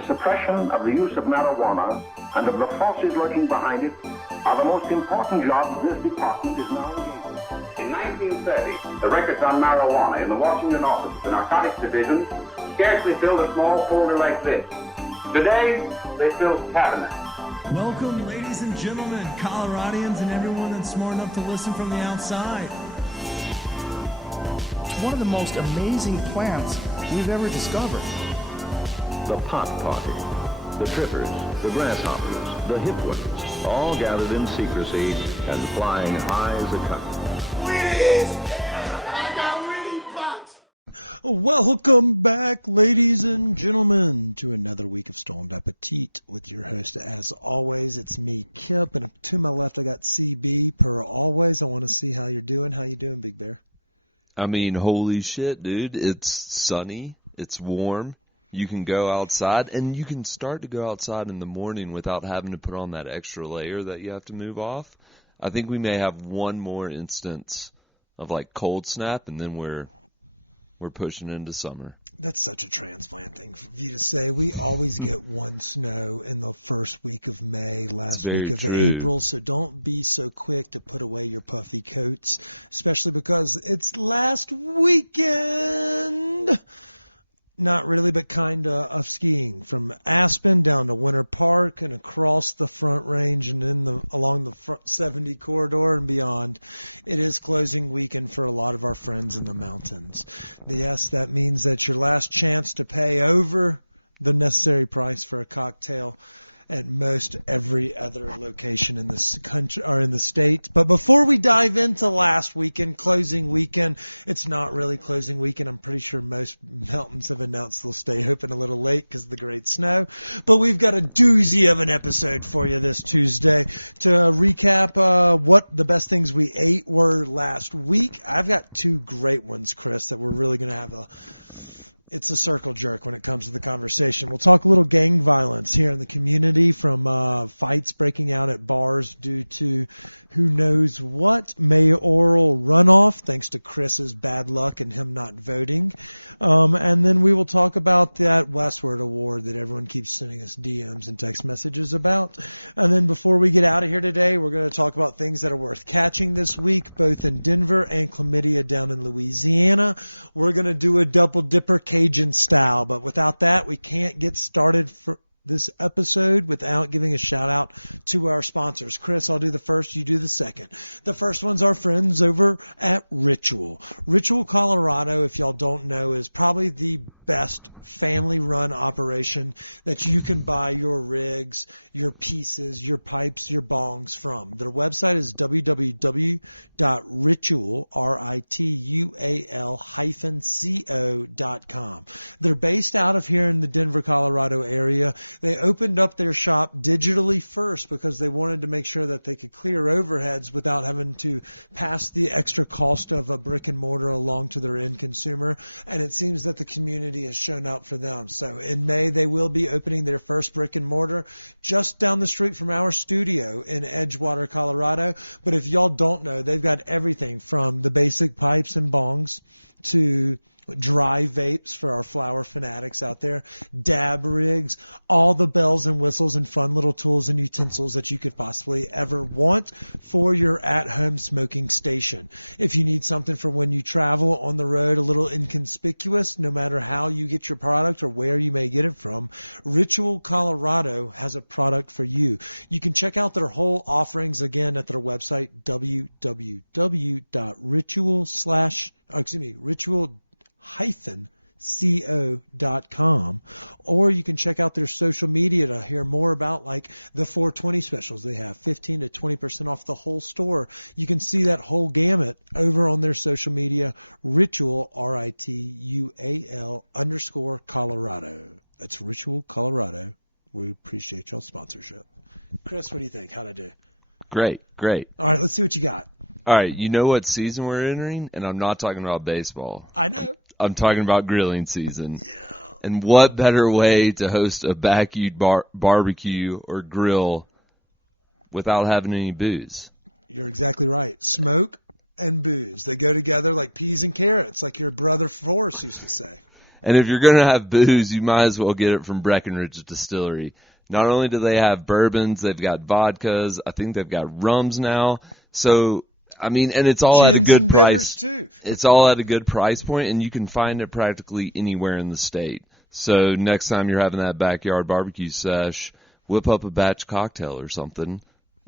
the suppression of the use of marijuana and of the forces lurking behind it are the most important jobs this department is now engaged in. In 1930, the records on marijuana in the Washington office of the Narcotics Division scarcely filled a small folder like this. Today, they fill cabinets. Welcome, ladies and gentlemen, Coloradians and everyone that's smart enough to listen from the outside. One of the most amazing plants we've ever discovered. The pot party, the trippers, the grasshoppers, the hip ones, all gathered in secrecy and flying high as a kite. Welcome back, ladies and gentlemen, to another week of Stoned Appetit with your host, as always. It's me, Kip, and to my left, I got CB. Per always, I want to see how you're doing. How you doing, Big Bear? I mean, holy shit, dude. It's sunny. It's warm. You can go outside, and you can start to go outside in the morning without having to put on that extra layer that you have to move off. I think we may have one more instance of, like, cold snap, and then we're pushing into summer. That's such a transplant thing for you to say. We always get one snow in the first week of May, last week of April, so don't be so quick to put away your puffy coats, especially because it's last weekend. Not really, but kind of skiing from Aspen down to Winter Park and across the Front Range and along the front 70 corridor and beyond. It is closing weekend for a lot of our friends in the mountains. Yes, that means that your last chance to pay over the necessary price for a cocktail at most every other location in this country or in the state. But before we dive into last weekend, closing weekend, it's not really closing weekend. I'm pretty sure most mountains have announced they'll stay open a little late because of the great snow. But we've got a doozy of an episode for you this Tuesday to recap what the best things we ate were last week. I've got two great ones, Chris, that we're really going to have it's a circle jerk when it comes to the conversation. We'll talk a little gang violence here in the community, from fights breaking out at bars due to who knows what, mayoral runoff, thanks to Chris's bad luck and him not voting. And then we will talk about that Westward Award that everyone keeps sending us DMs and text messages about. And then before we get out of here today, we're going to talk about things that are worth catching this week, both in Denver and chlamydia down in Louisiana. We're going to do a double dipper Cajun style, but without that, we can't get started for this episode without giving a shout out to our sponsors. Chris, I'll do the first, you do the second. The first one's our friends over at Ritual. Ritual, Colorado, if y'all don't know, is probably the best family-run operation that you can buy your rigs, your pieces, your pipes, your bongs from. Their website is www.ritual-co.com. They're based out of here in the Denver, Colorado area. They opened up their shop digitally first because they wanted to make sure that they could clear overheads without having to pass the extra cost of a brick and mortar along to their end consumer. And it seems that the community has shown up for them. So in May, they will be opening their first brick and mortar just down the street from our studio in Edgewater, Colorado. But if y'all don't know, they've got everything from the basic pipes and bongs to dry vapes for our flower fanatics out there, dab rigs, all the bells and whistles and fun little tools and utensils that you could possibly ever want for your at-home smoking station. If you need something for when you travel on the road, a little inconspicuous, no matter how you get your product or where you may get it from, Ritual Colorado has a product for you. You can check out their whole offerings again at their website, ritual-co.com, or you can check out their social media to hear more about like the 420 specials they have, 15 to 20% off the whole store. You can see that whole gamut over on their social media, Ritual, RITUAL _Colorado. That's Ritual Colorado. We appreciate y'all sponsorship. Chris, what do you think? How'd I do? Great. All right, let's see what you got. All right, you know what season we're entering? And I'm not talking about baseball. I know. I'm talking about grilling season. Yeah. And what better way to host a backyard barbecue or grill without having any booze? You're exactly right. Smoke and booze. They go together like peas and carrots, like your brother Forrest used to say. And if you're going to have booze, you might as well get it from Breckenridge Distillery. Not only do they have bourbons, they've got vodkas. I think they've got rums now. So, I mean, and it's all at a good price. Too. It's all at a good price point, and you can find it practically anywhere in the state. So next time you're having that backyard barbecue sesh, whip up a batch cocktail or something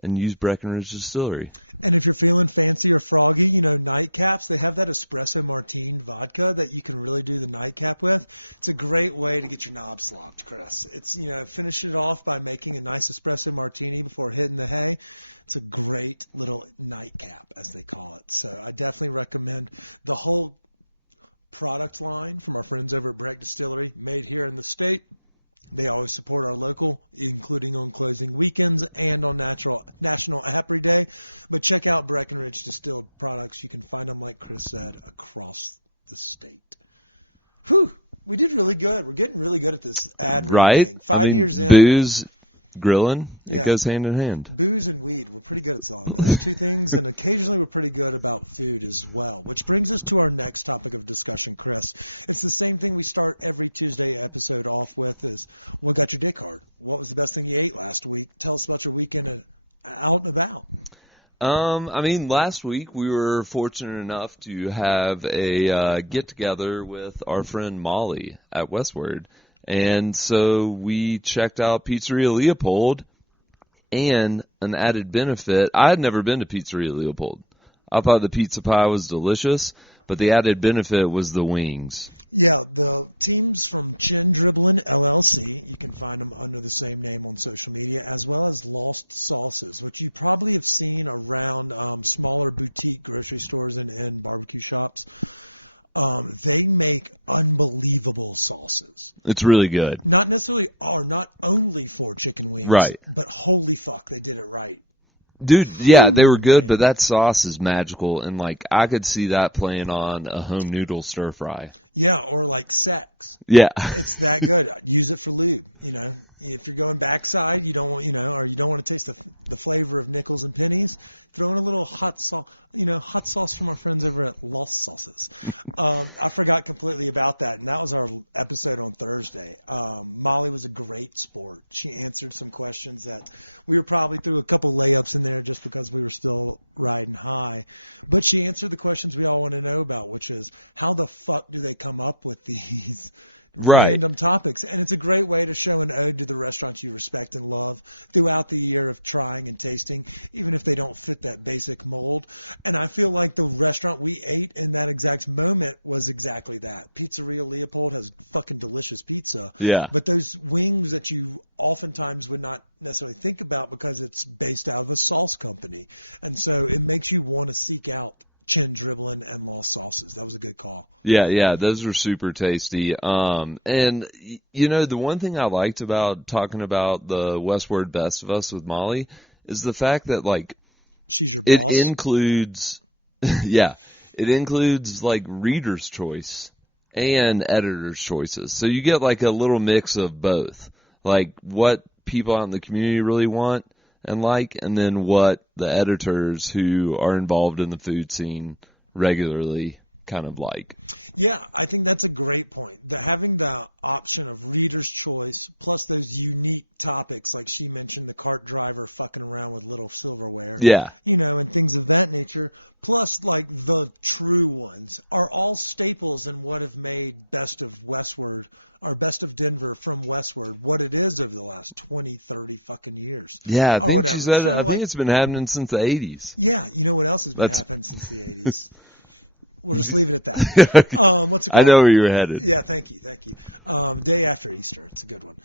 and use Breckenridge Distillery. And if you're feeling fancy or froggy, nightcaps, they have that espresso martine vodka that you can really do the nightcap with. It's a great way to get your knob slopped, Chris. It's, finish it off by making a nice espresso martini before hitting the hay. It's a great little nightcap, as they call it. So I definitely recommend the whole product line from our friends over at Breck Distillery, made here in the state. They always support our local, including on closing weekends and on National Apri Day. But check out Breckenridge Distilled products. You can find them, like Chris said, across the state. Whew, we did really good. We're getting really good at this ad reading thing. 5 years in. Booze, grilling, it goes hand in hand. Booze and weed, we're pretty good at selling those two things, and occasionally we're pretty good about food as well, which brings us to our next topic of discussion, Chris. It's the same thing we start every Tuesday episode off with is, what got your dick hard? What was the best thing you ate last week? Tell us about your weekend out and about. Last week we were fortunate enough to have a get-together with our friend Molly at Westward. And so we checked out Pizzeria Leopold, and an added benefit, I had never been to Pizzeria Leopold. I thought the pizza pie was delicious, but the added benefit was the wings. Yeah, the teams from Dribblin LLC, you can find them under the same name on social media, as well as Lost Sauces, which you probably have seen around smaller boutique grocery stores and barbecue shops. They make unbelievable sauces. It's really good. Not only for chicken wings, right? But holy fuck, they did it right. Dude, yeah, they were good, but that sauce is magical, and I could see that playing on a home noodle stir fry. Yeah, or like sex. Yeah. It's that good. Use it for lube, If you're going backside, you don't want, or you don't want to taste the flavor of nickels and pennies, throw in a little hot sauce from our friends over at Lost Sauces. I forgot completely about that, and that was our episode on Thursday. Molly was a great sport. She answered some questions that we were probably threw a couple layups in there just because we were still riding high. But she answered the questions we all want to know about, which is, how the fuck do they come up with these random topics? And it's a great way to show an ode to the restaurants you respect and love throughout the year of trying and tasting, even if they don't fit that basic mold. And I feel like the restaurant we ate in that exact moment was exactly that. Pizzeria Leopold has fucking delicious pizza. Yeah. But those wings that you oftentimes would not necessarily think about because it's based out of a sauce company. And so it makes you want to seek out Dribblin and Lost Sauces. That was a good call. Yeah, those were super tasty. And the one thing I liked about talking about the Westward Best of Us with Molly is the fact that she's your boss. It includes reader's choice and editor's choices. So you get a little mix of both, what people out in the community really want and then what the editors who are involved in the food scene regularly kind of like. Yeah, I think that's a great point. Having the option of reader's choice plus those unique topics, like she mentioned, the cart driver fucking around with little silverware. Yeah. And things of that nature, plus the true ones are all staples in what have made Best of Westward or Best of Denver from Westward what it is over the last 20, 30 fucking years. Yeah, I think she said I think it's been happening since the 80s. Yeah, you know what else has been happening since the 80s? We'll just leave it at that. What's it called? I know where you were headed. Yeah, thank you. Day after Easter. It's a good one.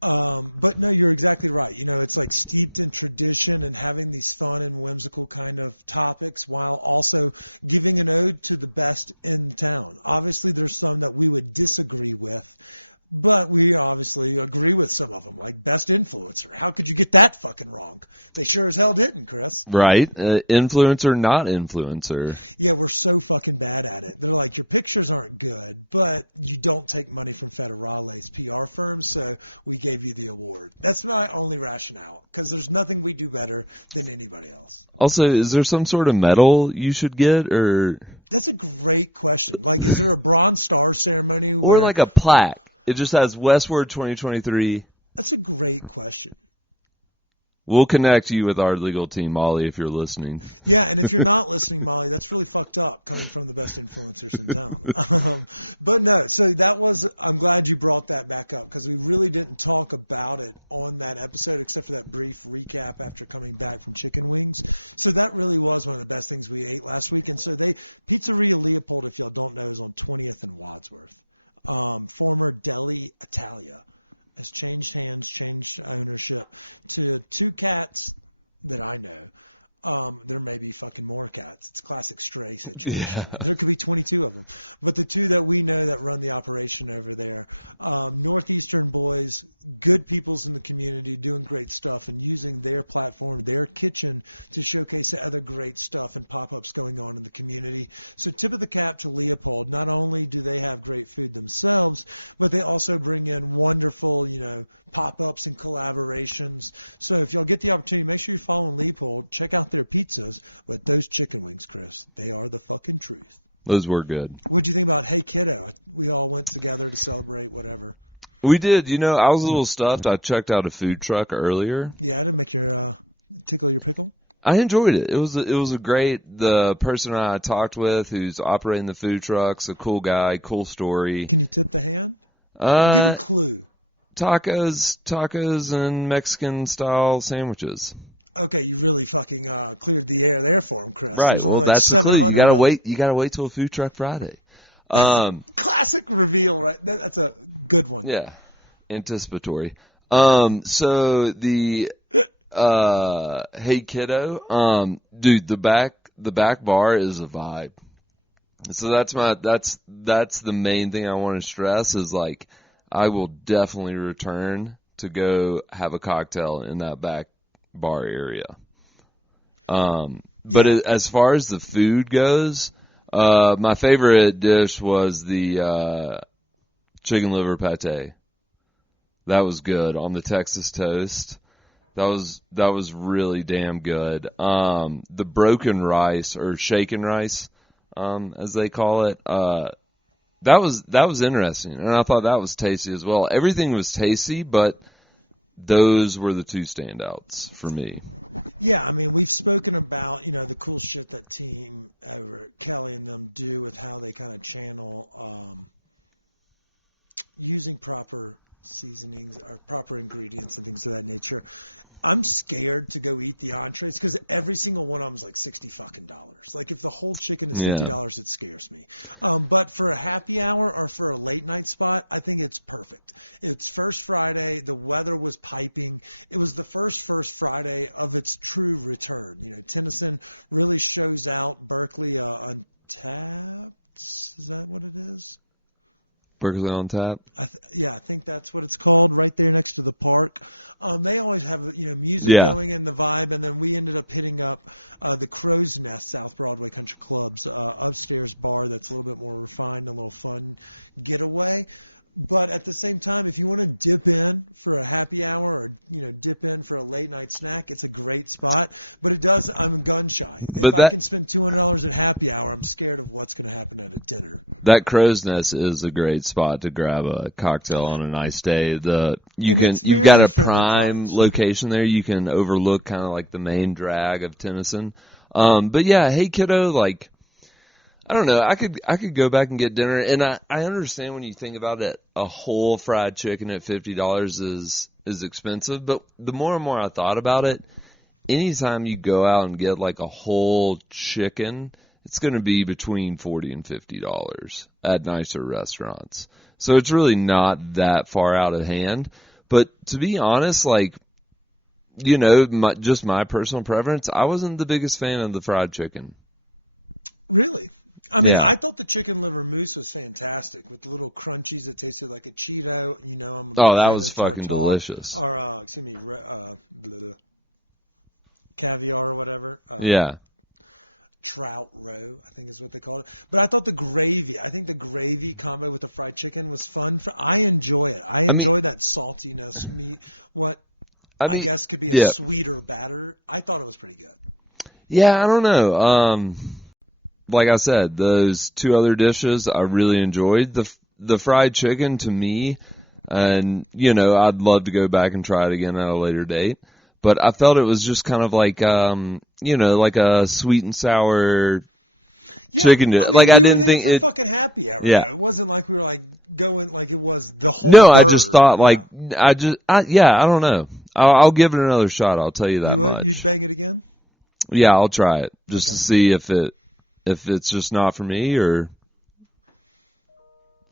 But no, you're exactly right. It's steeped in tradition and having these fun and whimsical kind of topics while also giving an ode to the best in town. Obviously, there's some that we would disagree with, but we obviously agree with some of them, like Best Influencer. How could you get that fucking wrong? They sure as hell didn't, Chris. Right. Influencer, not influencer. Yeah, we're so fucking bad at it. They're like, your pictures aren't good, but you don't take money from Federale's PR firm, so we gave you the award. That's my only rationale, because there's nothing we do better than anybody else. Also, is there some sort of medal you should get, or... That's a great question. Like, is there a Bronze Star ceremony? Or like a plaque. It just has Westward 2023. That's a great question. We'll connect you with our legal team, Molly, if you're listening. Yeah, and if you're not listening, Molly, that's really fucked up coming from the best influencers in town. But no, so I'm glad you brought that back up because we really didn't talk about it on that episode except for that brief recap after coming back from chicken wings. So that really was one of the best things we ate last week. And so Pizzeria Leopold, if y'all don't know, is on 20th and Wadsworth. Former Deli Italia. Has changed hands, changed ownership to two cats that I know. There may be fucking more cats. It's a classic stray situation. Yeah. There could be 22 of them. But the two that we know that run the operation over there, Northeastern boys, good peoples in the community, doing great stuff and using their platform, their kitchen to showcase other great stuff and pop-ups going on in the community. So tip of the cap to Leopold. Not only do they have great food themselves, but they also bring in wonderful, pop-ups and collaborations. So if y'all get the opportunity, make sure you're following Leopold. Check out their pizzas, but those chicken wings, Chris, they are the fucking truth. Those were good. What'd you think about Hey Kiddo? We all went together to celebrate whatever. We did. I was a little stuffed. I checked out a food truck earlier. Yeah, I didn't make your tickle your pickle. I enjoyed it. It was a great. The person I talked with who's operating the food truck's a cool guy, cool story. Can you tip the hand? Give a clue. Tacos and Mexican style sandwiches. Okay, you really fucking cleared the air there for him, Chris. Right. There's only well, like that's 700. You gotta wait till Food Truck Friday. Classic reveal, right? That's a good one. Yeah. Anticipatory. So the Hey Kiddo, dude, the back bar is a vibe. So that's the main thing I want to stress is like I will definitely return to go have a cocktail in that back bar area. But as far as the food goes, my favorite dish was the chicken liver pate. That was good on the Texas toast. That was really damn good. The broken rice or shaken rice, as they call it, that was interesting, and I thought that was tasty as well. Everything was tasty, but those were the two standouts for me. Yeah, I mean, we've spoken about, the cool shit that team over at Kelly and them do with how they kind of channel using proper seasonings or proper ingredients and things of that nature. I'm scared to go eat the entrees because every single one of them is like $60 fucking. Like if the whole chicken is $50, it scares me. But for a happy hour or for a late night spot, I think it's perfect. It's First Friday. The weather was piping. It was the first Friday of its true return. Tennyson really shows out Berkeley Untapped. Is that what it is? Berkeley on Tap. I think that's what it's called, right there next to the park. They always have music going and the vibe, and then we ended up hitting up the Crow's Nest South Broadway Country Club's upstairs bar that's a little bit more refined, a little fun getaway. But at the same time, if you want to dip in for a happy hour or, dip in for a late night snack, it's a great spot. But I'm gun shy. If I can spend $200 at happy hour, I'm scared of what's going to happen at a dinner. That Crow's Nest is a great spot to grab a cocktail on a nice day. You've got a prime location there. You can overlook kind of like the main drag of Tennyson. But yeah, Hey Kiddo, like, I don't know. I could go back and get dinner, and I understand when you think about it, a whole fried chicken at $50 is expensive. But the more and more I thought about it, anytime you go out and get like a whole chicken, it's going to be between $40 and $50 at nicer restaurants. So it's really not that far out of hand. But to be honest, like, just my personal preference, I wasn't the biggest fan of the fried chicken. Really? I mean, I thought the chicken liver mousse was fantastic with the little crunchies that tasted like a Cheeto. I'm a big that fan was of fucking delicious. Or, caviar or whatever. Trout roe, I think is what they called it. But I thought the gravy combo with the fried chicken was fun. I enjoy it. I enjoy that saltiness. I guess could be a sweeter batter. I thought it was pretty good. Yeah, I don't know. like I said, those two other dishes I really enjoyed. The fried chicken to me, and, you know, I'd love to go back and try it again at a later date. But I felt it was just kind of like, you know, like a sweet and sour chicken dish. I mean, like, I didn't were think there it. for fucking happy hour. Yeah. It wasn't like we were like going like it was the whole. No, bird. I just thought like I don't know. I'll give it another shot. I'll tell you that you would? much. You'd bang it again? Yeah, I'll try it just to see if it's just not for me or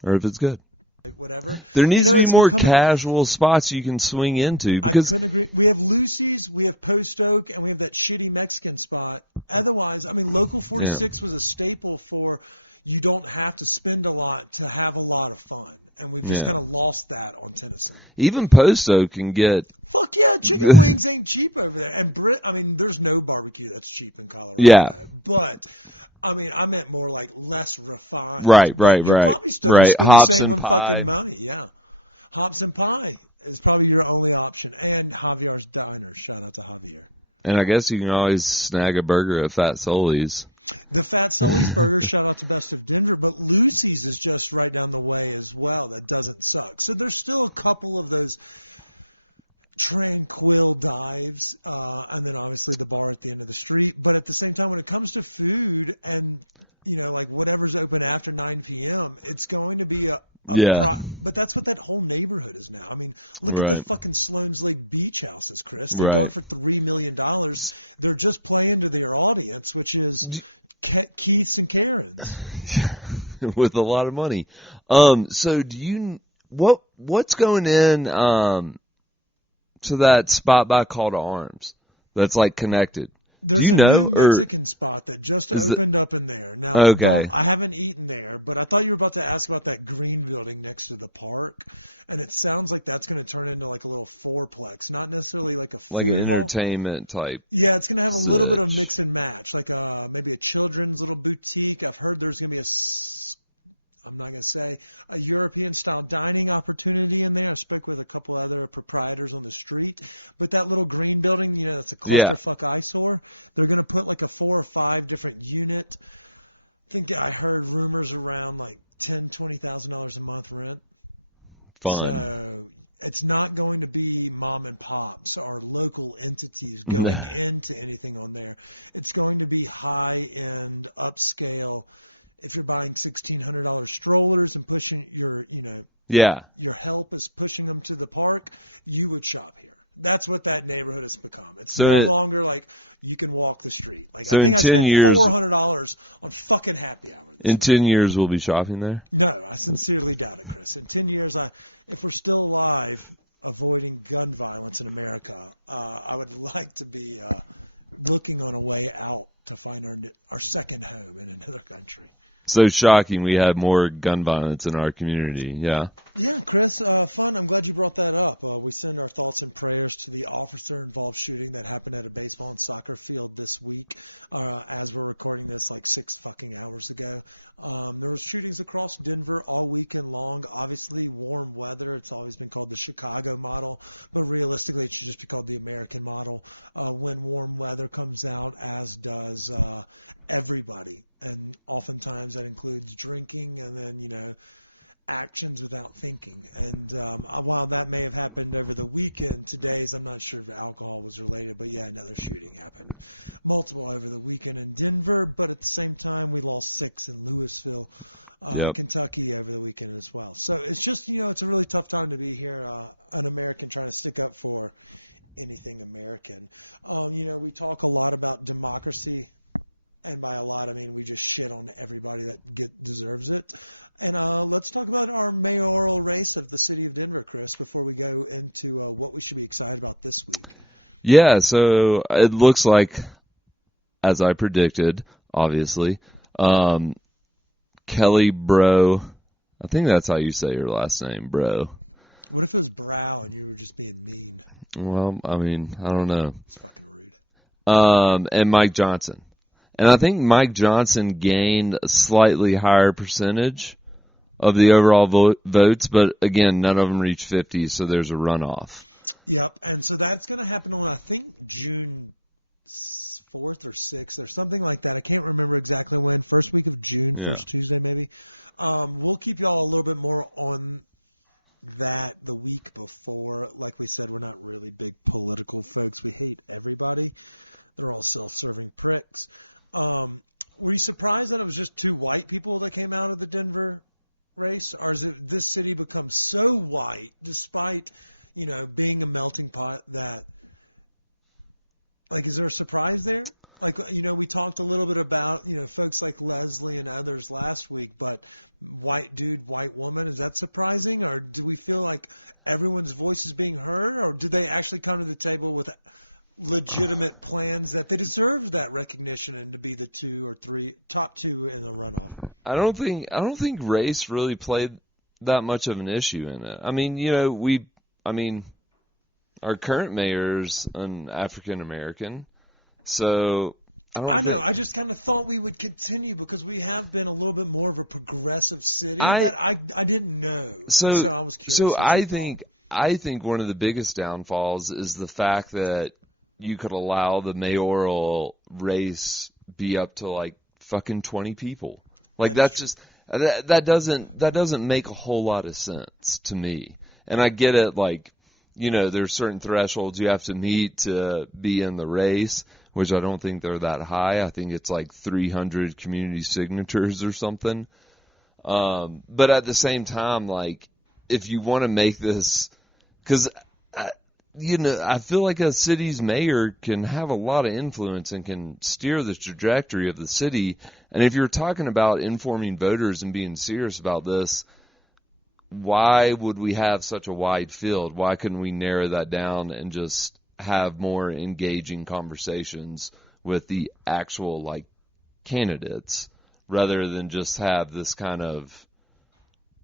if it's good. Like whatever. There needs to be more becoming... casual spots you can swing into. Because I couldn't agree. We have Lucy's, we have Post Oak, and we have that shitty Mexican spot. Otherwise, I mean, Local 46 was a staple for you don't have to spend a lot to have a lot of fun. And we've just kind of lost that on Tennyson. Even Post Oak can get... Fuck yeah, chicken wings ain't cheap over there. And I mean, there's no barbecue that's cheap in Colorado. Yeah. But... I mean, I meant more like less refined. Right. You're probably still going to spend Hops the same and fucking money. Yeah. Hops and pie is probably your only option. And Javier's Diner. Shout out to Javier. And I guess you can always snag a burger at Fat Sully's. The Fat Sully's Burger, shout out to Best of Denver. But Lucy's is just right down the way as well. That doesn't suck. So there's still a couple of those tranquil dives, and then obviously the bar at the end of the street. But at the same time, when it comes to food and, you know, like whatever's open after 9 p.m., it's going to be but that's what that whole neighborhood is now. I mean, look at the fucking Sloan's Lake beach houses, Chris. They're going for $3 million. They're just playing to their audience, which is Keiths and Karens. With a lot of money. So do you, what's going in, to that spot by Call to Arms that's like connected? There's a new Mexican spot that just opened up in there. Now, I haven't eaten there, but I thought you were about to ask about that green building next to the park, and it sounds like that's going to turn into like a little fourplex, not necessarily like a food like an hall. Entertainment type. Yeah, it's going to have a little bit of mix and match, like maybe a children's little boutique. I've heard there's going to be I'm not going to say a European-style dining opportunity in there. I spoke with a couple other proprietors on the street. But that little green building, you know, that's a clusterfuck eyesore. They're going to put like a 4 or 5 different unit. I think I heard rumors around like $10,000, $20,000 a month rent. Fun. So it's not going to be mom and pops or local entities going into anything on there. It's going to be high-end, upscale. If you're buying $1,600 strollers and pushing your help is pushing them to the park, you would shop here. That's what that neighborhood has become. It's no longer like you can walk the street. Like I think I spent $400 on fucking happy hour. In 10 years, we'll be shopping there? No, I sincerely doubt it, Chris. In 10 years, if we're still alive, avoiding gun violence in America, I would like to be looking on a way out to find our second home in another country. So shocking we have more gun violence in our community, yeah. Yeah, Chris, fun. I'm glad you brought that up. We send our thoughts and prayers to the officer-involved shooting that happened at a baseball and soccer field this week, as we're recording this like 6 fucking hours ago. There was shootings across Denver all weekend long. Obviously, warm weather. It's always been called the Chicago model, but realistically, it should just be called the American model. When warm weather comes out, as does everybody. And oftentimes that includes drinking and then, you know, actions without thinking. And while that may have happened over the weekend, today's, I'm not sure if alcohol was related, but yeah, another shooting happened. Multiple over the weekend in Denver, but at the same time, we lost 6 in Louisville, Kentucky over the weekend as well. So it's just, you know, it's a really tough time to be here, an American trying to stick up for anything American. You know, we talk a lot about democracy. And by a lot, I mean we just shit on everybody that deserves it. And let's talk about our mayoral race of the city of Denver, Chris, before we go into what we should be excited about this week. Yeah, so it looks like, as I predicted, obviously, Kelly Bro, I think that's how you say your last name, Bro. What if it was Brow and you were just being mean? Well, I mean, I don't know. It's fucking rude. And Mike Johnson. And I think Mike Johnson gained a slightly higher percentage of the overall votes, but again, none of them reached 50, so there's a runoff. Yep, and so that's going to happen on, I think, June 4th or 6th or something like that. I can't remember exactly when. First week of June, first Tuesday maybe. We'll keep y'all a little bit more on that the week before. Like we said, we're not really big political folks. We hate everybody. They're all self-serving pricks. Were you surprised that it was just 2 white people that came out of the Denver race? Or has this city become so white, despite, being a melting pot, that, is there a surprise there? We talked a little bit about, folks like Leslie and others last week, but white dude, white woman, is that surprising? Or do we feel like everyone's voice is being heard? Or did they actually come to the table with legitimate plans that they deserve that recognition and to be the 2 or 3 top 2 in the runoff? I don't think race really played that much of an issue in it. I mean, our current mayor's an African American, so I know. I just kind of thought we would continue because we have been a little bit more of a progressive city that I didn't know. So I was curious. So I think one of the biggest downfalls is the fact that you could allow the mayoral race be up to fucking 20 people. That doesn't make a whole lot of sense to me. And I get it, there's certain thresholds you have to meet to be in the race, which I don't think they're that high. I think it's 300 community signatures or something. But at the same time, if you want to make this, because I feel like a city's mayor can have a lot of influence and can steer the trajectory of the city. And if you're talking about informing voters and being serious about this, why would we have such a wide field? Why couldn't we narrow that down and just have more engaging conversations with the actual candidates rather than just have this kind of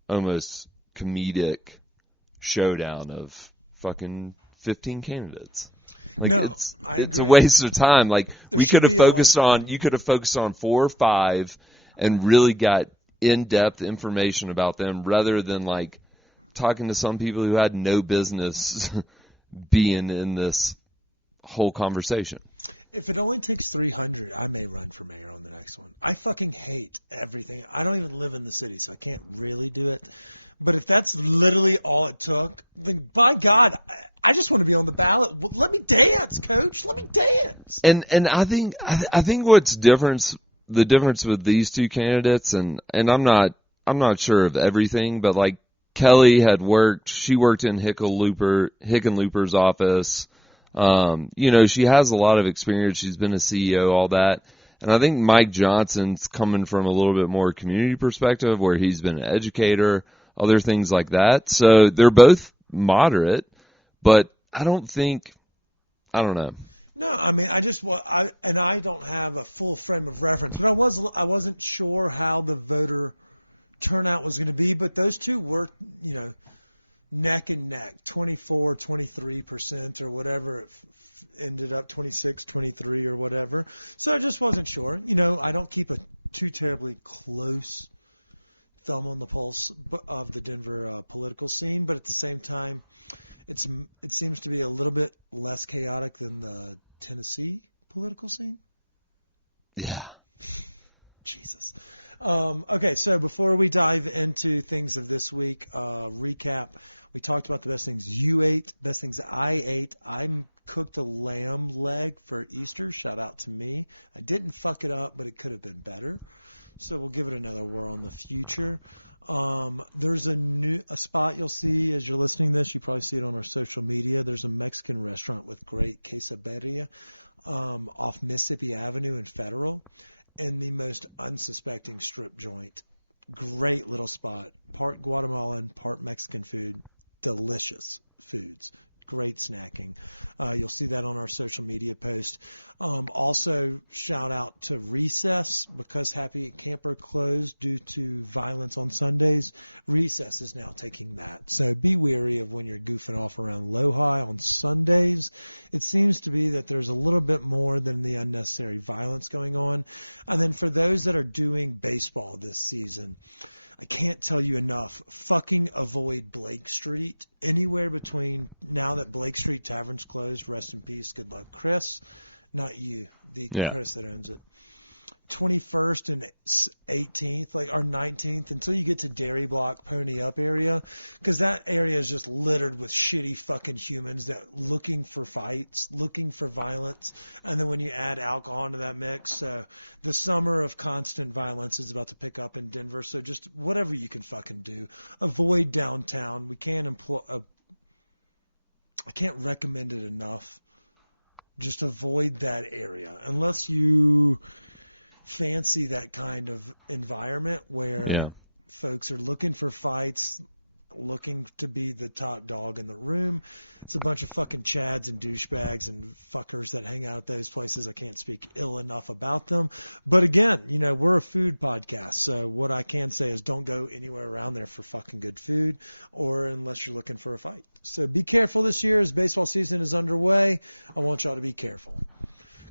almost comedic showdown of fucking 15 candidates? It's a waste of time. We could have focused on, you could have focused on 4 or 5 and really got in-depth information about them rather than talking to some people who had no business being in this whole conversation. If it only takes 300, I may run for mayor on the next one. I fucking hate everything. I don't even live in the city, so I can't really do it. But if that's literally all it took, then by God, I just want to be on the ballot. Let me dance, coach. Let me dance. And I think what's the difference with these 2 candidates, and I'm not sure of everything, but Kelly she worked in Hickenlooper's office. She has a lot of experience. She's been a CEO, all that. And I think Mike Johnson's coming from a little bit more community perspective where he's been an educator, other things like that. So they're both moderate, but I don't know. No, I mean, I don't have a full frame of reference, but I wasn't sure how the voter turnout was going to be, but those 2 were, neck and neck, 24, 23% or whatever. It ended up 26, 23 or whatever. So I just wasn't sure. I don't keep a too terribly close thumb on the pulse of the Denver political scene, but at the same time, it seems to be a little bit less chaotic than the Tennessee political scene. Yeah. Jesus. Okay, so before we dive into things of this week, recap. We talked about the best things you ate, best things I ate. I cooked a lamb leg for Easter. Shout out to me. I didn't fuck it up, but it could have been better. So we'll give it another whirl in the future. There's a spot you'll see as you're listening to this. You probably see it on our social media. There's a Mexican restaurant with great quesadilla off Mississippi Avenue in Federal, in the most unsuspecting strip joint. Great little spot. Part Guatemalan, part Mexican food. Delicious foods. Great snacking. You'll see that on our social media post. Also, shout out to Recess, because Happy Camper closed due to violence on Sundays. Recess is now taking that. So be wary of when you're goofing off around Lohi on Sundays. It seems to be that there's a little bit more than the unnecessary violence going on. And then for those that are doing baseball this season, I can't tell you enough. Fucking avoid Blake Street. Anywhere between now that Blake Street Tavern's closed, rest in peace, good luck, Chris, Not you, the Yeah. Chris that owns it. 21st and 18th, like, or 19th, until you get to Dairy Block, Pony Up area, because that area is just littered with shitty fucking humans that looking for fights, looking for violence, and then when you add alcohol into that mix, so the summer of constant violence is about to pick up in Denver. So just whatever you can fucking do, avoid downtown. We can't I can't recommend it enough. Just avoid that area unless you fancy that kind of environment where folks are looking for fights, looking to be the top dog in the room. It's a bunch of fucking chads and douchebags and fuckers that hang out at those places. I can't speak ill enough about them. But again, we're a food podcast. So what I can say is don't go anywhere around there for fucking good food or unless you're looking for a fight. So be careful this year as baseball season is underway. I want y'all to be careful.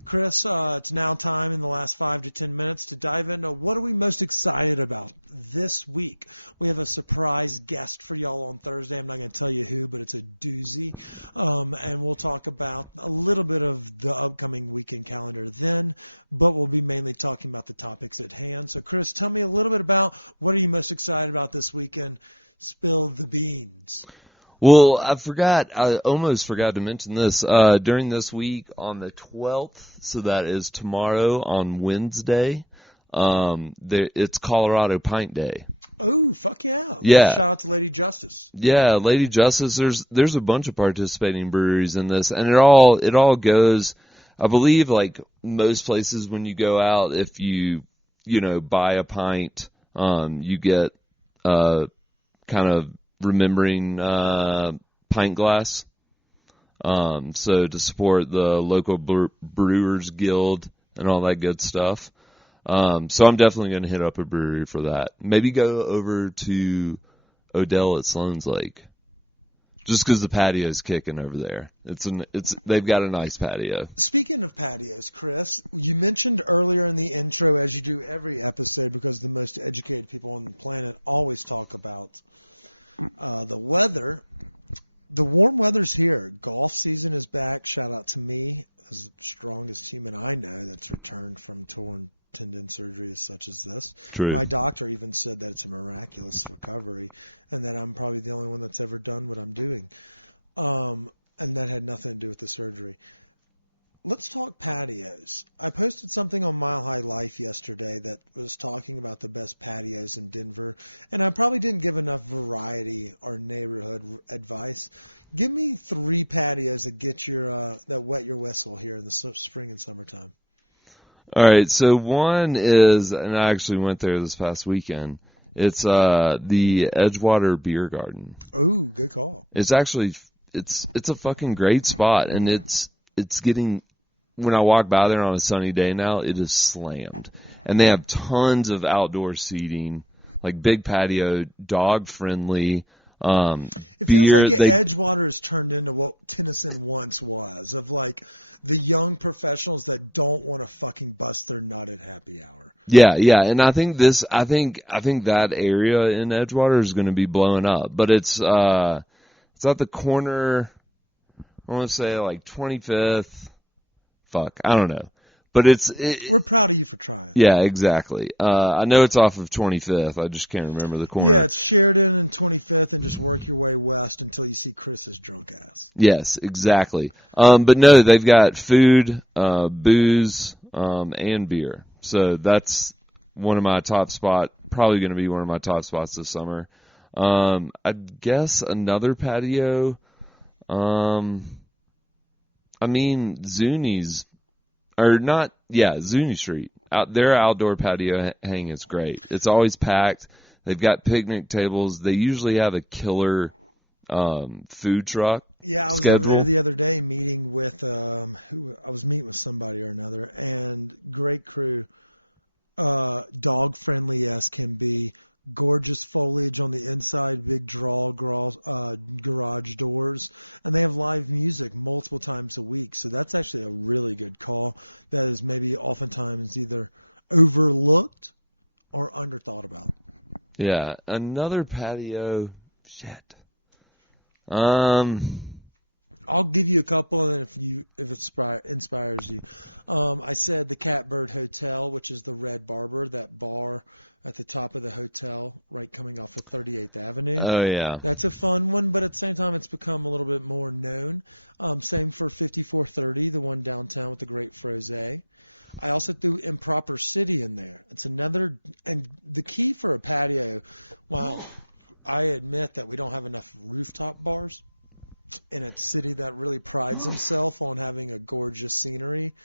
Chris, it's now time in the last 5 to 10 minutes to dive into what are we most excited about this week. We have a surprise guest for y'all on Thursday. I'm not going to tell you who, but it's a doozy. And we'll talk about a little bit of the upcoming weekend calendar then, but we'll be mainly talking about the topics at hand. So, Chris, tell me a little bit about what are you most excited about this weekend. Spill the beans. Well, I almost forgot to mention this. During this week on the 12th, so that is tomorrow on Wednesday, it's Colorado Pint Day. Oh, fuck yeah. Yeah. Shout out to Lady Justice. Yeah, Lady Justice, there's a bunch of participating breweries in this, and it all goes, I believe, like most places when you go out, if you buy a pint, you get, kind of remembering pint glass, so to support the local Brewers Guild and all that good stuff. So I'm definitely going to hit up a brewery for that. Maybe go over to Odell at Sloan's Lake, just because the patio's kicking over there. They've got a nice patio. Speaking of patios, Chris, you mentioned earlier in the intro, as you do every episode, because the most educated people on the planet always talk about the weather. The warm weather's here. Golf season is back. Shout out to me, as the strongest human I know that's returned from torn tendon surgery such as this. True. My doctor even said that it's a miraculous recovery and that I'm probably the only one that's ever done what I'm doing. And that had nothing to do with the surgery. Let's talk patios. I posted something on Mile High Life yesterday that was talking about the best patios in Denver, and I probably didn't give enough variety or neighborhood advice. Give me 3 patios that get that wet your whistle here in the spring and summertime. All right, so one is, and I actually went there this past weekend. It's the Edgewater Beer Garden. Oh, good call. It's actually it's a fucking great spot, and it's getting. When I walk by there on a sunny day now, it is slammed. And they have tons of outdoor seating, like big patio, dog-friendly. It feels like Edgewater has turned into what Tennyson once was, of like the young professionals that don't want to fucking bust their nut at happy hour. Yeah, and I think that area in Edgewater is going to be blowing up. But it's at the corner, I want to say like 25th. Fuck, I don't know. But we're proud of you for trying. Yeah, exactly. I know it's off of 25th. I just can't remember the corner. Yeah, it's Sheridan and 25th, and just work your way west until you see Chris's drunk ass. Yes, exactly. But no, they've got food, booze, and beer. So that's one of my top spots, probably going to be one of my top spots this summer. I guess another patio, Zuni's, Zuni Street. Their outdoor patio hang is great. It's always packed. They've got picnic tables. They usually have a killer food truck. Yeah, I was schedule. over there the other day meeting with meeting with somebody or another, and great crew, dog friendly as can be. Gorgeous foliage on the inside, big garage doors, and they have live music multiple times a week. So that's actually a really good call that is maybe oftentimes either overlooked or underthought about. Yeah, another patio. Shit. I I'll give you a couple, and then if it inspires you. I said the Catbird Hotel, which is the Red Barber, that bar at the top of the hotel, right coming off of 38th Avenue. Oh, yeah. That's a fun one, but at the same time, it's become a little bit more known. Same for 5430, the one downtown with the great frosé. I also threw Improper City in there. It's another, and the key for a patio, while I admit that we don't have enough rooftop bars in a city that really prides himself on having a gorgeous scenery,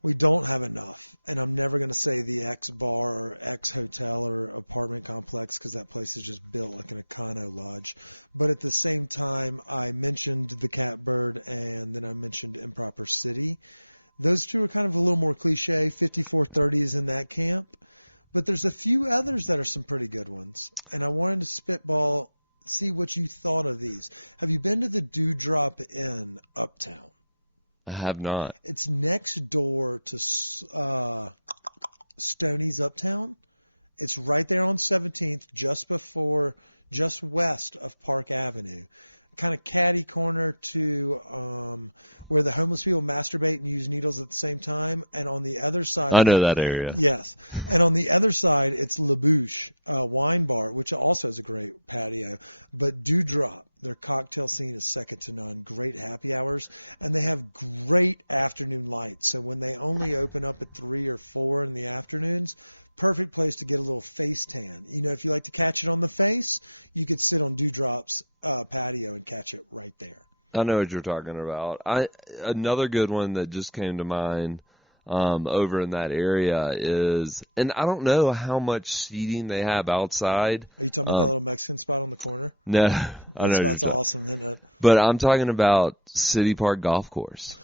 we don't have enough. And I'm never going to say the X bar or X hotel or apartment complex because that place is just built like an Econo Lodge. But at the same time, I mentioned the Catbird and then I mentioned Improper City. Those two are kind of a little more cliche. 5430 is in that camp. But there's a few others that are some pretty good ones. And I wanted to spitball, see what you thought of these. Have you been to the Dewdrop Inn uptown? I have not. It's next door to Stoney's Uptown. It's right there on 17th, just west of Park Avenue. Kind of catty corner to where the homeless people masturbate and use needles at the same time. And on the other side... I know that area. Yes. And on the other side, it's La Bouche, wine bar, which also has a great patio. But Dewdrop, their cocktail scene is second to none. Great happy hours. And they have great afternoon lights. So when they only open up at 3 or 4 in the afternoons, perfect place to get a little face tan. You know, if you like to catch it on the face, you could sit on Dewdrop's patio and catch it right there. I know what you're talking about. Another good one that just came to mind over in that area is, and I don't know how much seating they have outside. Are you talking about that little Mexican spot on the corner? No, I know. That's awesome, isn't it? But I'm talking about City Park Golf Course.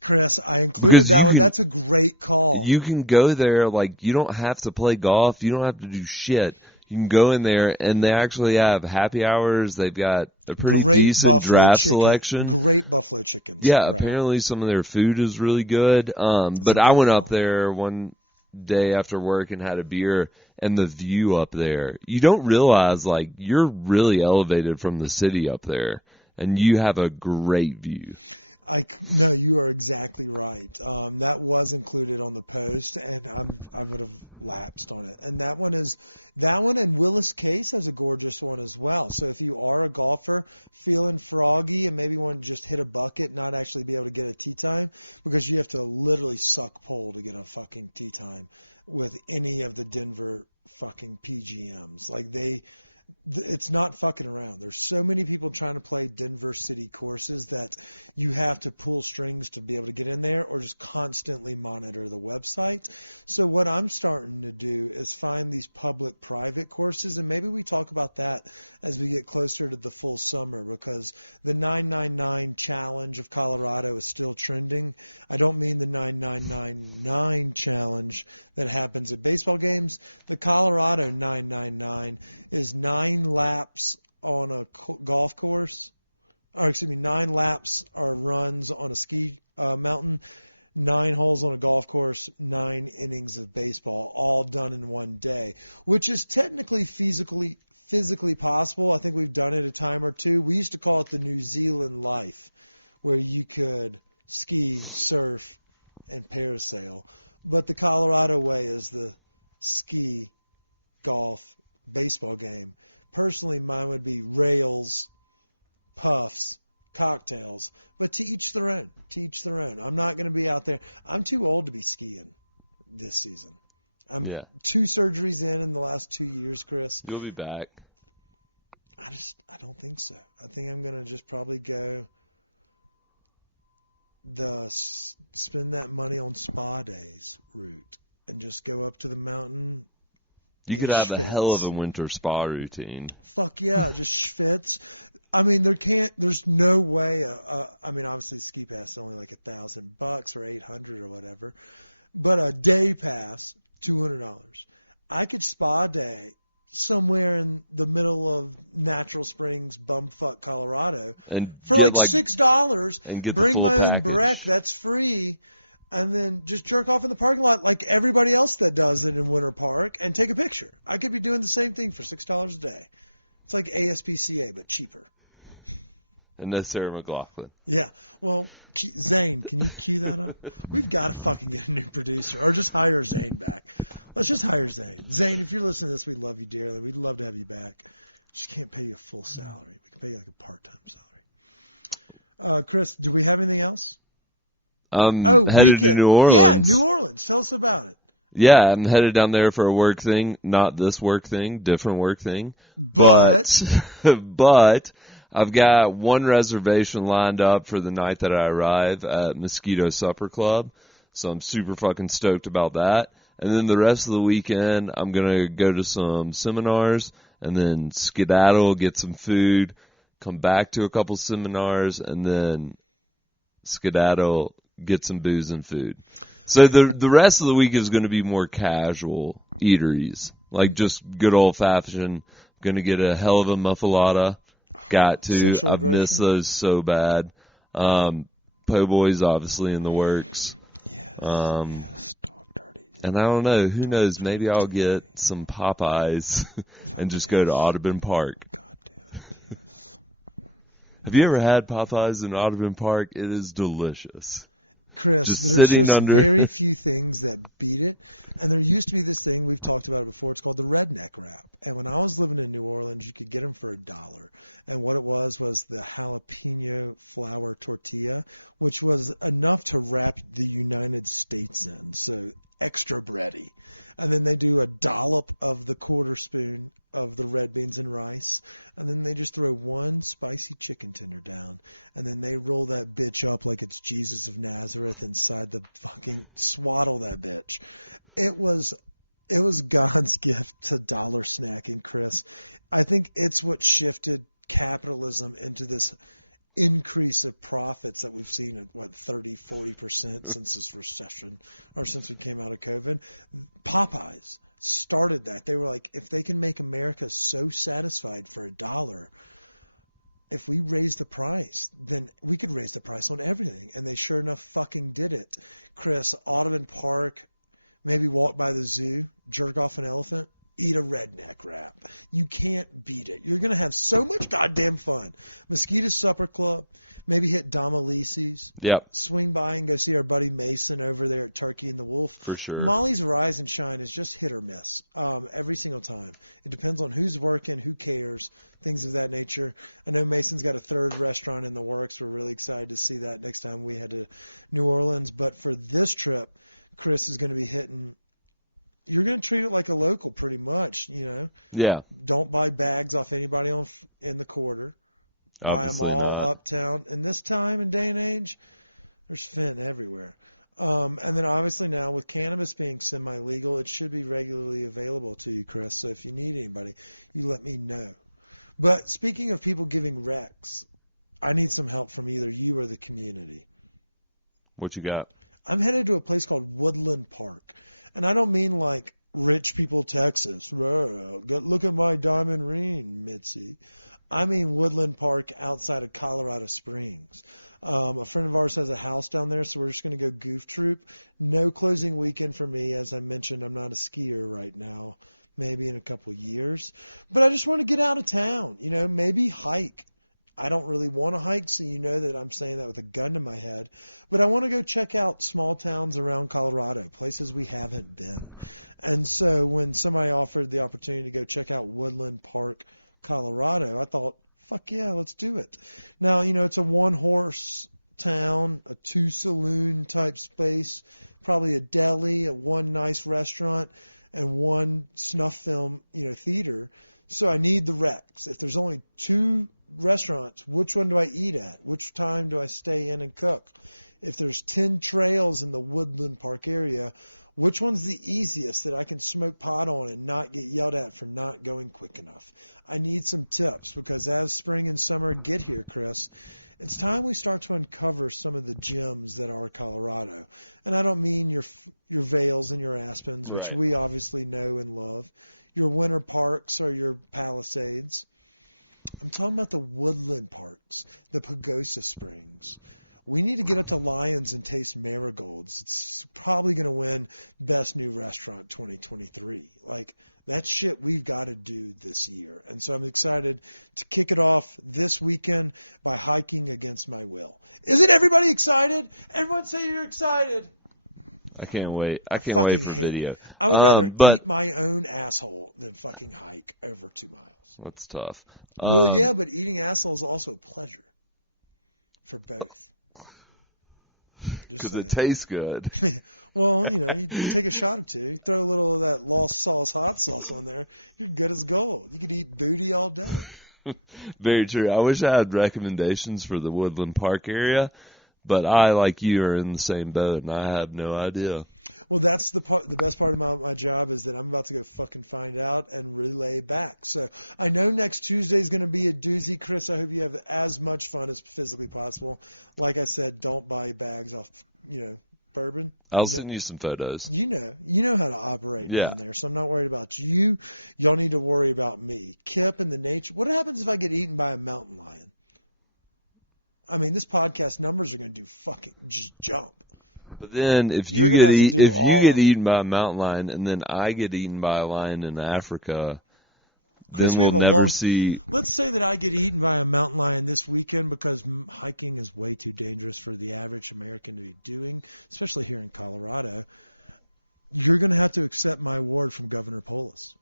Chris, I included that one. That's a great call. You can go there, like, you don't have to play golf. You don't have to do shit. You can go in there, and they actually have happy hours. They've got a pretty decent draft selection. Great buffalo chickens. Yeah, apparently some of their food is really good. But I went up there one day after work and had a beer, and the view up there, you don't realize, like, you're really elevated from the city up there, and you have a great view. No, you are exactly right. That was included on the post, and I would have lapsed on it. And that one and Willis Case has a gorgeous one as well. So if you are a golfer feeling froggy and maybe want to just hit a bucket, not actually be able to get a tee time, because you have to literally suck pole to get a fucking tee time with any of the Denver fucking PGMs. Like it's not fucking around. There's so many people trying to play Denver city courses that you have to pull strings to be able to get in there or just constantly monitor the website. So what I'm starting to do is find these public-private courses, and maybe we talk about that as we get closer to the full summer, because the 999 challenge of Colorado is still trending. I don't mean the 9999 challenge that happens at baseball games. The Colorado 999 is 9 laps on a golf course, or 9 laps or runs on a ski mountain, 9 holes on a golf course, 9 innings of baseball, all done in one day, which is technically physically possible. I think we've done it a time or two. We used to call it the New Zealand life, where you could ski, surf, and parasail. But the Colorado way is the ski, golf, baseball game. Personally, mine would be rails, puffs, cocktails, but to each their own. To each their own. I'm not going to be out there. I'm too old to be skiing this season. I'm 2 surgeries in the last 2 years, Chris. You'll be back. I don't think so. I think I'm going to just probably go spend that money on spa days route and just go up to the mountain. You could have a hell of a winter spa routine. Fuck yeah, just schwitz. I mean, there's no way. Obviously, ski pass is only like $1,000 or $800 or whatever, but a day pass, $200. I could spa day somewhere in the middle of Natural Springs, bumfuck Colorado, and for like $6, and get bring the full my own package. Breck, that's free. And then just jerk off in the parking lot like everybody else that does it in Winter Park and take a picture. I could be doing the same thing for $6 a day. It's like ASPCA, but cheaper. And no Sarah McLachlan. Yeah. Well, Zane, can you cue that up? We've got to fucking get a new producer, or just hire Zane back. Let's just hire Zane. Zane, if you're listening to this, we love you dearly. We'd love to have you back. Just can't pay you a full salary. We can pay you like a part-time salary. Chris, do we have anything else? I'm headed to New Orleans. Yeah, New Orleans. Tell us about it. Yeah, I'm headed down there for a work thing. Not this work thing, different work thing. But I've got one reservation lined up for the night that I arrive at Mosquito Supper Club. So I'm super fucking stoked about that. And then the rest of the weekend, I'm going to go to some seminars and then skedaddle, get some food, come back to a couple seminars, and then skedaddle, get some booze and food. So the rest of the week is going to be more casual eateries, like just good old fashioned. Going to get a hell of a muffalata. Got to. I've missed those so bad. Po' boys obviously in the works. Yes, dog dirty. And I don't know. Who knows? Maybe I'll get some Popeyes and just go to Audubon Park. God damn it. Yes. Have you ever had Popeyes in Audubon Park? It is delicious. Chris, Just there's sitting just under very few things that beat it. And there used to be this thing, we've talked about it before, it's called the redneck wrap. And when I was living in New Orleans, you could get them for $1. And what it was the jalapeno flour tortilla, which was enough to wrap the United States in. So extra bready. And then they do a dollop of the quarter spoon of the red beans and rice. And then they just throw one spicy chicken tender down. And then they roll that bitch up like it's Jesus of Nazareth inside the fucking swaddle that bitch. It was God's gift to dollar snacking, Chris. I think it's what shifted capitalism into this increase of profits that we've seen at 30-40% since this recession, or since we came out of COVID. Popeyes started that. They were like, if they can make America so satisfied for $1, if we raise the price, then we could raise the price on everything. And they sure enough fucking did it. Chris, Audubon Park, maybe walk by the zoo, jerk off an elephant, eat a redneck wrap. You can't beat it. You're going to have so much goddamn fun. Mosquito Supper Club, maybe hit Domalice's. Yep. Swing by and go see our buddy Mason over there at Turkey and the Wolf. For sure. Molly's Rise and Shine is just hit or miss every single time. It depends on who's working, who cares, things of that nature. I know Mason's got a third restaurant in the works. We're really excited to see that next time we head to New Orleans. But for this trip, Chris is going to be hitting. You're going to treat it like a local pretty much, you know. Yeah. Don't buy bags off anybody in the quarter. Obviously buy them all not. uptown. And this time and day and age, there's fent everywhere. And then obviously now with cannabis being semi-legal, it should be regularly available to you, Chris. So if you need anybody, you let me know. But speaking of people giving recs, I need some help from either you or the community. What you got? I'm headed to a place called Woodland Park. And I don't mean like rich people Texas. Look at my diamond ring, Mitzi. I mean Woodland Park outside of Colorado Springs. A friend of ours has a house down there, so we're just going to go goof troop. No closing weekend for me. As I mentioned, I'm not a skier right now, maybe in a couple of years. But I just want to get out of town, you know, maybe hike. I don't really want to hike, so you know that I'm saying that with a gun to my head. But I want to go check out small towns around Colorado, places we haven't been. And so when somebody offered the opportunity to go check out Woodland Park, Colorado, I thought, fuck yeah, let's do it. Now, you know, it's a one-horse town, a two-saloon type space, probably a deli, one nice restaurant, and one snuff film, you know, theater. So I need the recs. If there's only 2 restaurants, which one do I eat at? Which time do I stay in and cook? If there's 10 trails in the Woodland Park area, which one's the easiest that I can smoke pot on and not get yelled at for not going quick enough? I need some tips because as spring and summer get here, Chris, it's time we start to uncover some of the gems that are Colorado. And I don't mean your Vales and your Aspens, which we obviously know and love, your winter parks or your Palisades. I'm talking about the woodland parks, the Pagosa Springs. We need to get up to Lions and taste marigolds. It's probably going to win Best New Restaurant 2023. Like, that's shit we've got to do this year. And so I'm excited to kick it off this weekend by hiking against my will. Isn't everybody excited? Everyone say you're excited. I can't wait. I can't wait for video. I would rather eat my own asshole than fucking hike over 2 miles. That's tough. Well, yeah, but eating asshole is also a pleasure for both. Because it tastes good. Well, you take a shot or two, throw a little of that Lost Sauce hot sauce on there, you're good as gold. You could eat booty all day. Very true. I wish I had recommendations for the Woodland Park area, but I, like you, are in the same boat, and I have no idea. Well, that's the best part about my job is that I'm about to go fucking find out and relay back. So I know next Tuesday is going to be a doozy. Chris, I hope you have as much fun as physically possible. Like I said, don't buy bags off, bourbon. I'll send you some photos. You know how to operate down there, so I'm not worried about you. Y'all need to worry about me. Kip and the nature. What happens if I get eaten by a mountain lion? I mean, this podcast numbers are going to just jump. But then if you get eaten by a mountain lion and then I get eaten by a lion in Africa, Chris, then we'll never see. Let's say that I get eaten by a mountain lion this weekend because hiking is way too dangerous for the average American to be doing, especially here in Colorado. You're going to have to accept my award from Governor Polis.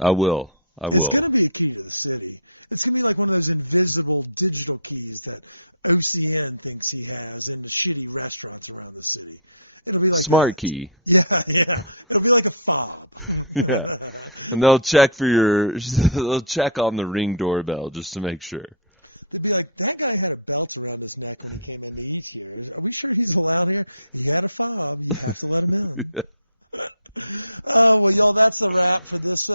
I will. It's going to be a key to the city. It's going to be like one of those invisible digital keys that OCN thinks he has in the shitty restaurants around the city. It'll be like smart key. Yeah. It'll be like a fob. Yeah. And they'll check on the Ring doorbell just to make sure. They'd be like, that guy had a belt around his neck when he came in to eat here. Are we sure he's allowed here? He had a fob. You have to let him in. Well, y'all, that's the wrap for this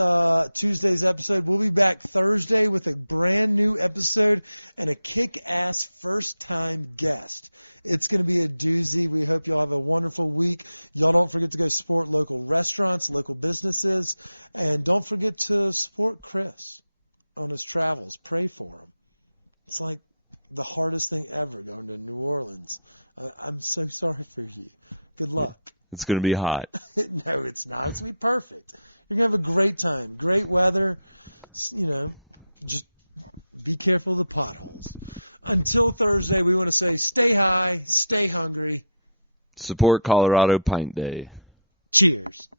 Tuesday's episode. We'll be back Thursday with a brand new episode and a kick-ass first-time guest. It's going to be a doozy. We hope y'all have a wonderful week. Y'all don't forget to go support local restaurants, local businesses, and don't forget to support Chris on his travels. Pray for him. It's like the hardest thing ever going to New Orleans. I'm so sorry for you. Good luck. It's going to be hot. No, it's not. It's going to be perfect. You're going to have a great time. Great weather. Just be careful of the potholes. Until Thursday, we want to say stay high, stay hungry. Support Colorado Pint Day. Cheers.